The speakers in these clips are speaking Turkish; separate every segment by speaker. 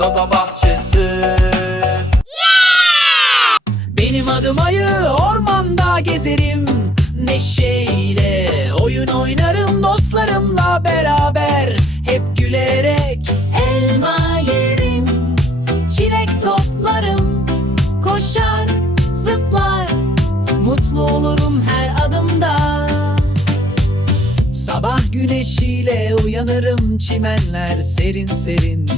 Speaker 1: Dada bahçesi.
Speaker 2: Benim adım Ayı ormanda gezerim. Neşeyle oyun oynarım dostlarımla beraber. Hep gülerek elma yerim Çilek toplarım. Koşar zıplar Mutlu olurum her adımda. Sabah güneşiyle uyanırım çimenler serin serin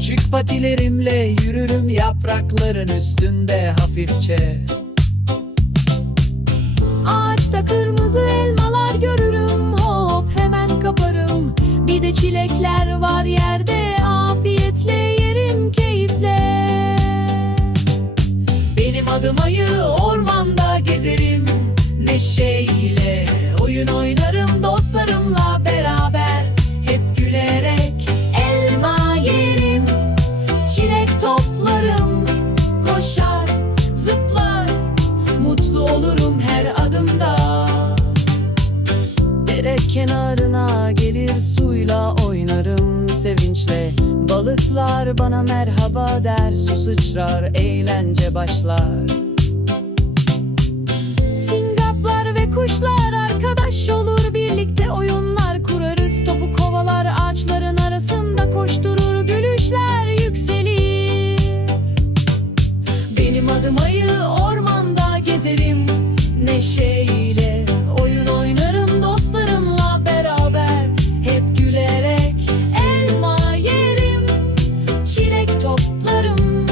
Speaker 2: Küçük patilerimle yürürüm yaprakların üstünde hafifçe. Ağaçta kırmızı elmalar görürüm hop hemen kaparım. Bir de çilekler var yerde afiyetle yerim keyifle. Benim adım Ayı ormanda gezerim Neşeyle oyun oynarım koşar zıplar. Mutlu olurum her adımda. Dere kenarına gelir suyla oynarım sevinçle. Balıklar bana merhaba der su sıçrar eğlence başlar. Singaplar ve kuşlar arkadaş olur birlikte oyunlar kurarız. Topu kovalar ağaçların arasında koşturur Neşeyle oyun oynarım dostlarımla beraber. Hep gülerek elma yerim Çilek toplarım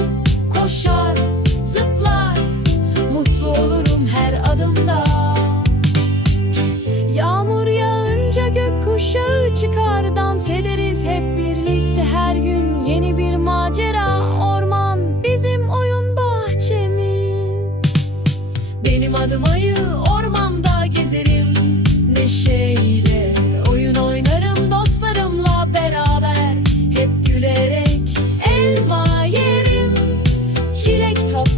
Speaker 2: koşar zıplar. Mutlu olurum her adımda Aradım ormanda gezerim. Neşeyle oyun oynarım dostlarımla beraber. Hep gülerek elma yerim. Çilek top